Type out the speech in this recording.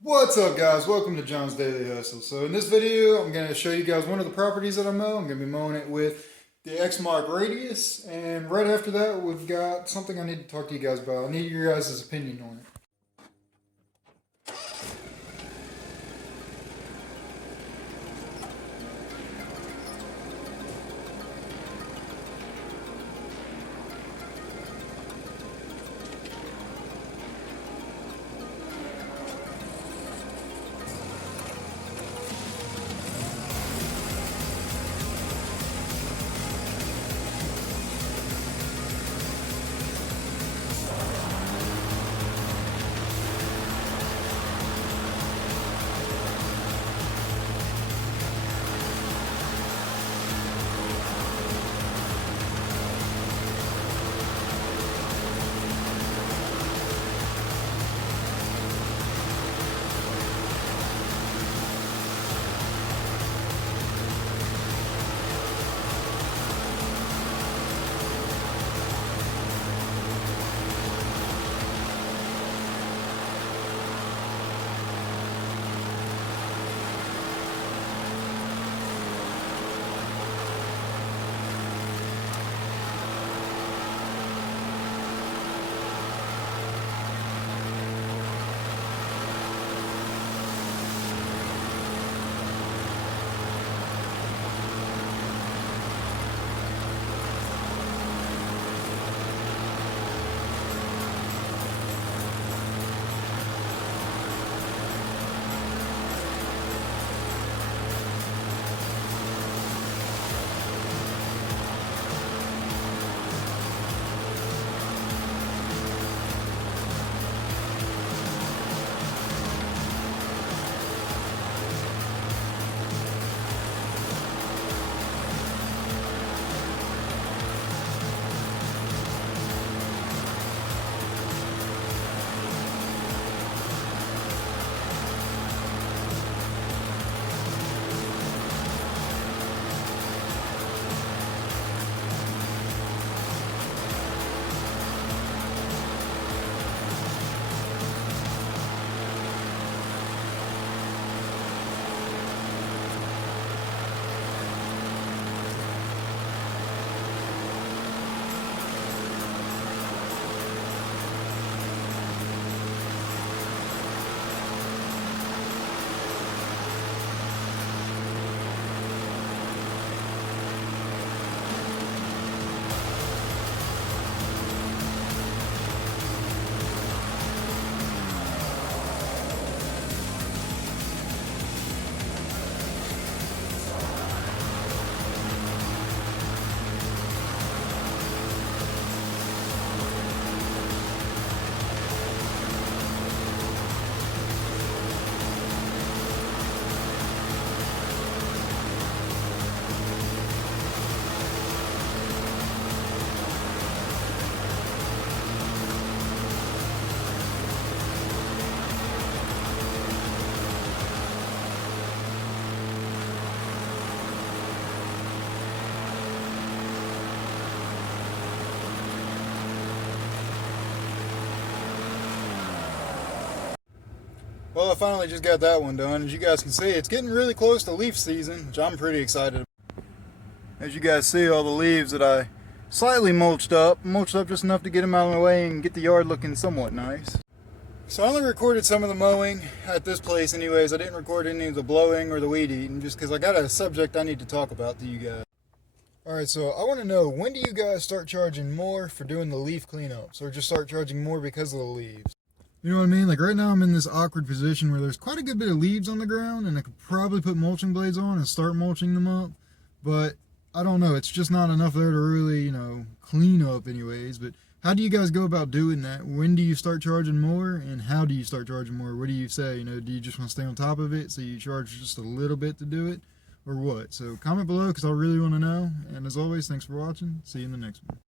What's up, guys? Welcome to John's Daily Hustle. So in this video, I'm going to show you guys one of the properties that I mow. I'm going to be mowing it with the Exmark Radius, and right after that, we've got something I need to talk to you guys about. I need your guys' opinion on it. Well, I finally just got that one done. As you guys can see, it's getting really close to leaf season, which I'm pretty excited about. As you guys see, all the leaves that I slightly mulched up just enough to get them out of the way and get the yard looking somewhat nice. So I only recorded some of the mowing at this place anyways. I didn't record any of the blowing or the weed eating just because I got a subject I need to talk about to you guys. Alright, so I want to know, when do you guys start charging more for doing the leaf cleanups, or just start charging more because of the leaves? You know what I mean? Like right now I'm in this awkward position where there's quite a good bit of leaves on the ground and I could probably put mulching blades on and start mulching them up. But I don't know, it's just not enough there to really, clean up anyways. But how do you guys go about doing that? When do you start charging more, and how do you start charging more? What do you say? Do you just want to stay on top of it so you charge just a little bit to do it? Or what? So comment below because I really want to know. And as always, thanks for watching. See you in the next one.